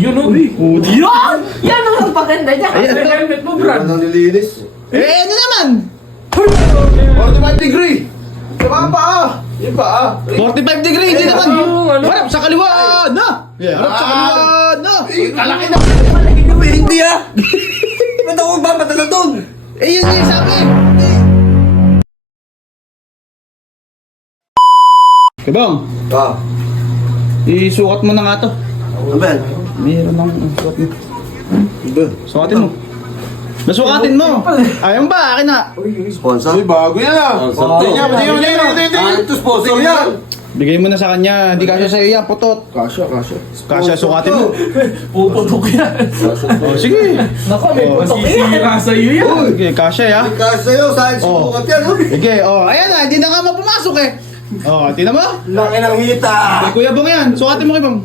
Yun o. Yan! Yan ang magpaganda niya. Ay, helmet mo, Brad. Ano nilinis? Ano naman? 45 degree! Diba pa ah? Yung pa ah? 45 degree, hindi naman. ano? Harap sa kaliwa na! Harap sa kaliwa na! Kalaki na! Hindi ah! Ba't ako magpapadala doon? Yun yung sabi! Kabang, Ah, isukat mo na nga to. ano ba yan? Mayroon ng sukat mo. Iba. Sukatin mo. Nasukatin mo. Ayaw ba? Akin na. Sponsor? Uy, bago yan ah! Ito sponsor yan! Bigay mo na sa kanya. Hindi kasya sa'yo yan. Putot. Kasha. Kasya, sukatin mo. Puputok yan. Oh, sige. Naku, may putok yan. Masisira sa'yo yan. Sige, kasya ya. Kasha sa'yo, saan subukat yan oh? Sige, ayan na. Hindi na nga mapumasok eh. Tingnan mo. Laki ng hita! Kay Kuya Bong yan. Sukatin mo kay Bong.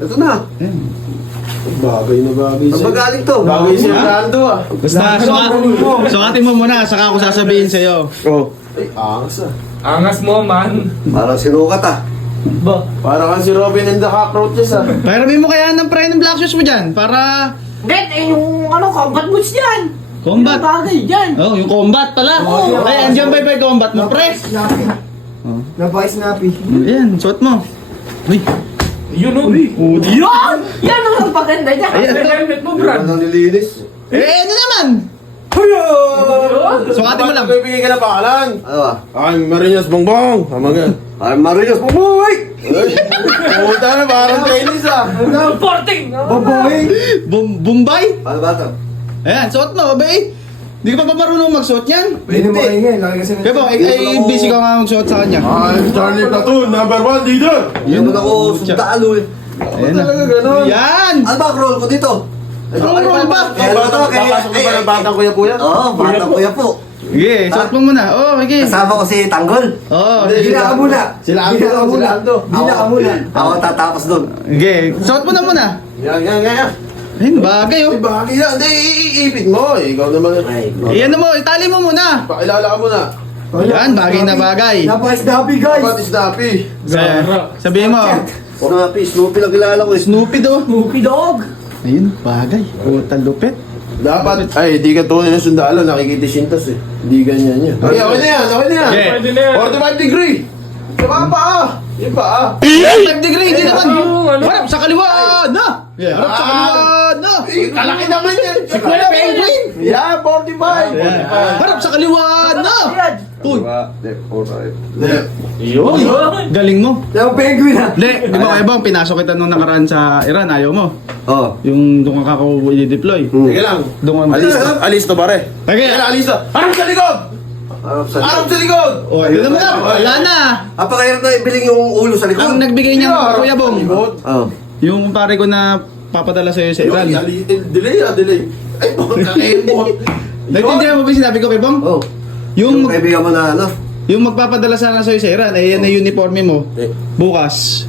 Ito na! Ayan. Bagay na bagay sa'yo. Ang magaling to! Bagay siya, Ronaldo ah! Basta, sukatin mo muna. Saka ako sasabihin sa'yo. Oh. Ay, angas ah. Angas mo, man. Parang sinukat ah. Ba? Parang si Robin and the Cockroaches ah. Pairamin mo kaya ng pre ng black shoes mo dyan. Para Get, yung combat boots yan. combat. Yung bagay dyan. Yung combat pala. Ay, andyan ba yung combat mo, pre? Napaka-snappy. Ayan, suot mo. Uy. Yun o. Yan! Yan ang magpaganda niya. Ay, helmet mo, Brad. Ano nilinis? Ano naman? Sukatin mo lang. Bibigay ka na pangalan. Ano ba? I'm Marinos Bongbong. Tama nga. I'm Marinos Bongbong. Pumunta na parang Chinese ah. Reporting. Bombay? Paano ba ito? Ayan, suot mo, babe. Hindi ka pa marunong magsuot yan? Pwede mo kayo Kaya ba, ay busy ka nga magsuot sa kanya. I'm Charlie Platoon, number 1 leader. Yun mo na ako sundalo eh. Ayan na. Talaga ganun. Yan! Ano ba ang role ko dito? Anong role ba? Kaya ano to? Papasok ka ba ng batang kuya po yan? Oo, batang kuya po. Sige, suot mo muna. Sige. Kasama ko si Tanggol. Sige. ka muna. Sila Aldo. Gila ka muna. Ako tatapos doon. Sige, suot mo na muna. Yan. Ayun, bagay Ay, oh. bagay yan. Hindi, iipit mo. Ikaw naman. Iyan mo, itali mo muna. Pakilala ka muna. Yan, bagay na bagay. Napaka-snappy Dapat snappy. Sabihin mo, Snappy, Snoopy lang kilala ko eh. Snoopy do. Snoopy dog. Ayun, bagay. Puta lupit. Dapat, ay, di ka tunay ng sundalo. Nakikitishintas eh. Hindi ganyan yan. Okay na yan. Okay. Pwede na yan. 45 degree. Diba pa ah? Yung pa ah? 5 degree, hindi naman. ano? Harap sa kaliwa na. Harap sa kaliwa na. Kalaki naman yan. Si Kuya Penguin. Yeah, 45. Harap sa kaliwa na. Uy, Left. uy, galing mo. Yung penguin ah. Le, di ba kayo bang pinasok kita nung nakaraan sa Iran, ayaw mo? Oo. Yung doon ka kako i-deploy. Teka lang. Doon ka Alis to pare. Sige. Alis to. Harap sa likod! Harap sa likod! Oh, ito mo na. Wala na. Napakahirap na ibiling yung ulo sa likod. Ang nagbigay niya, Kuya Bong. Oo. Yung pare ko na papadala sa'yo sa Iran. Delay. Ay, kakain mo. Naintindihan mo ba yung sinabi ko kay Bong? Oo. Yung Yung kaibigan mo na ano? yung magpapadala sana sa'yo sa Iran, yan na uniforme mo. Bukas.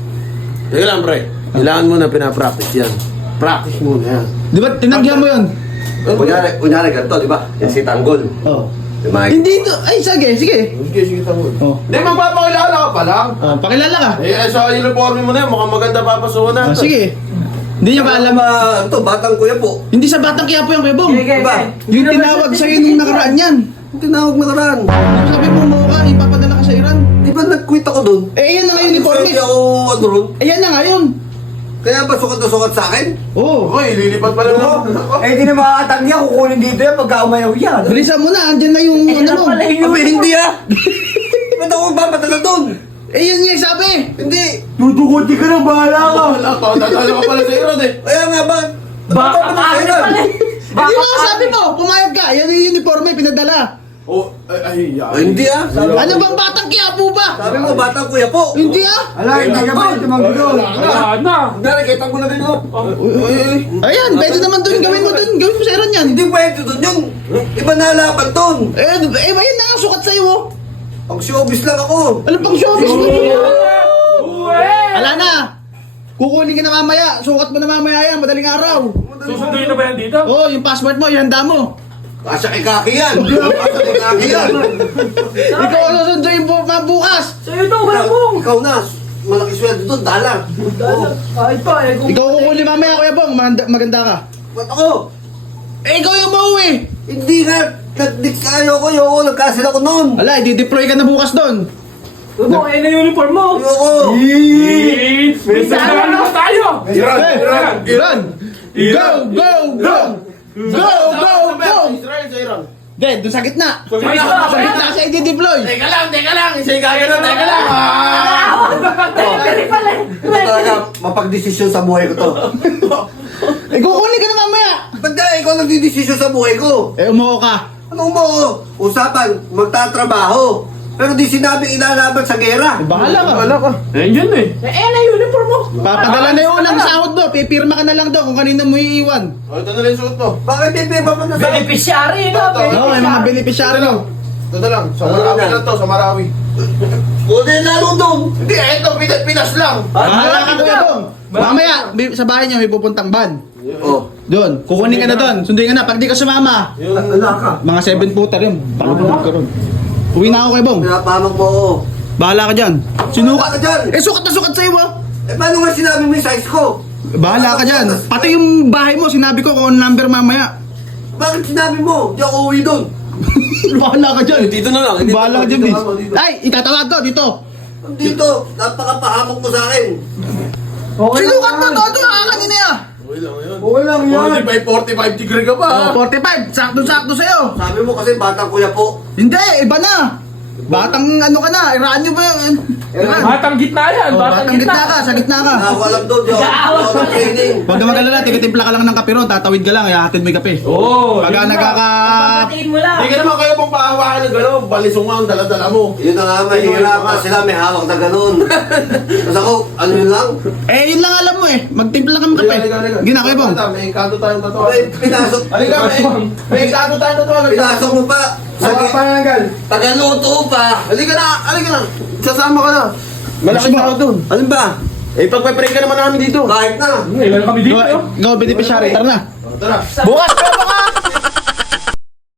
Teka lang pre. Kailangan mo na pinapractice yan. Practice muna yan. Di ba, tinagyan mo yun? Kunyari ganito, di ba? Yan si Tanggol. Oo. Yung mga... Hindi to. Ay, sige. Sige, tamo. Oh. Hindi, magpapakilala ka pa lang. Pakilala ka. Sa uniforme mo na yan, mukhang maganda papasukan natin. Sige. Hindi niya ba alam? Ito, batang kuya po. Hindi sa Batang Quiapo yung Kuya Bong. Diba? Yung tinawag sa'yo nung nakaraan yan. Yung tinawag na karaan. Sabi mo mo ka, ipapadala ka sa Iran. Di ba nag-quit ako doon? Yan na nga uniforme. Hindi ako ano ron. Yan na nga yun. Kaya ba sukat na sukat sa akin? Oo. Uy, lilipat pa lang ako. Eh, di na makakatang niya, kukunin dito yan pagka umayaw yan. Bilisan mo na, andyan na yung ano mo. Abi, hindi ah! Ba't ako magpapadala doon? Yan niya sabi. Hindi! Tutukuti ka na, bahala ka. Wala ka, tatalo ka pala sa Iran eh. Kaya nga ba? Baka pala eh. Hindi mo sabi mo, pumayag ka. Yan yung uniforme, pinadala. Oh, ay, Ay, hindi ah! Sabi, Ano bang Batang Quiapo ba? sabi mo, batang kuya po! Hindi ah. Ala, hindi ka ba ito magdol? Wala na. Kunyari, kita ko na rin oh! Ayan, pwede naman doon. Gawin mo doon. Gawin mo sa Iran yan. Hindi pwede doon yun! Iba na laban doon! Ayan na nga, sukat sa'yo oh. Ang showbiz lang ako! Ano pang showbiz mo? Uwe! Ala na. Kukunin ka na mamaya. Sukat mo na mamaya yan, madaling araw. Susunduin na ba yan dito? Oh, yung passport mo, ihanda mo. Kasya kay Kaki yan! Kasya kay Kaki yan! Ikaw ang susunduin bukas. Sa'yo to, wala mo. Ikaw na! malaki sweldo doon, dollar. Kahit pa eh. Ikaw kukunin mamaya, Kuya Bong. Maganda ka. Ba't ako? Eh, ikaw yung mauwi. Hindi nga, ayoko, nagkasil ako noon. Ala, i-deploy ka na bukas doon. Ano, ayun na yung uniform mo. Ayoko. May sasama na tayo. Iran, Iran! Go, go, go! Go, go, go! Israel sa Iran. Hindi, doon sa gitna. Sa Sa gitna siya i-deploy. Teka lang. Isa yung gagawin, teka lang. Ito talaga, mapagdesisyon sa buhay ko to. Eh, kukunin ka na mamaya. Ba't na ikaw nagdidesisyon sa buhay ko? Eh, umuho ka. Ano mo? Usapan, magtatrabaho. Pero di sinabing ilalaban sa gera. Eh, bahala ka. Ayun yun eh. Eh, na yung uniform mo. Papadala na yung unang sahod mo. Pipirma ka na lang doon kung kanino mo iiwan. O, ito na lang yung suot mo. Bakit bibeba pa na sa... Beneficiary na. Oo, may mga beneficiary lang. Ito na lang. Sa Marawi lang to, sa Marawi. Kunin lalo doon. Hindi, ito, Pinas lang. Bahala ka, Kuya Bong. Mamaya, sa bahay niya may pupuntang van. Oh. Doon, kukunin ka na doon. Sunduin ka na. Pag di ka sumama, Wala ka. mga 7-footer yun. Palubog ka ron. Uwi na ako, Kuya Bong. Pinapamak mo ako. Bahala ka dyan. Sinuka. Bahala ka dyan. Eh, sukat na sukat sa'yo, ah. Eh, paano nga sinabi mo yung size ko? Bahala ka dyan. Pati yung bahay mo, sinabi ko kung ano number mamaya. Bakit sinabi mo? Di ako uwi doon. Bahala ka dyan. Dito na lang. Bahala ka dyan, bis. Ay, itatawag ko dito. Dito, napakapahamak mo sa akin. Sinukat na to. Ito yung kanina yan. Okay lang yun. Okay lang yan. 45 degree ka pa. Oh, 45. Sakto-sakto sa'yo. Sabi mo kasi batang kuya po. Hindi, iba na. Batang ano ka na, iraan nyo ba yun? Iran. Batang gitna yan. Oh, batang gitna ka, sa gitna ka. Ako alam doon, di ako training. Huwag ka mag-alala, tigatimpla ka lang ng kape ron, tatawid ka lang, ihahatid mo yung kape. Oo. Pagka nagkaka... Hindi ka naman kayo pong pahawakan ng gano'n. Balisong nga ang dala-dala mo. Yun na nga, mahirap pa sila, may hawak na ganun. Tapos ako, ano yun lang? Eh, yun lang alam mo eh, magtimpla ka ng kape. Gina, Kuya Bong. May engkanto tayong tatuwa. Pinasok, May engkanto tayong tatuwa. pinasok mo pa. Sa pananggal. Tagaluto pa. Halika na. Sasama ka na. Malaking tao dun. Ano ba? Eh, pagpe-pray ka naman namin dito. Kahit na. Ilan kami dito? Go, beneficiary, tara na. Tara. Bukas, Kuya Bong, ah!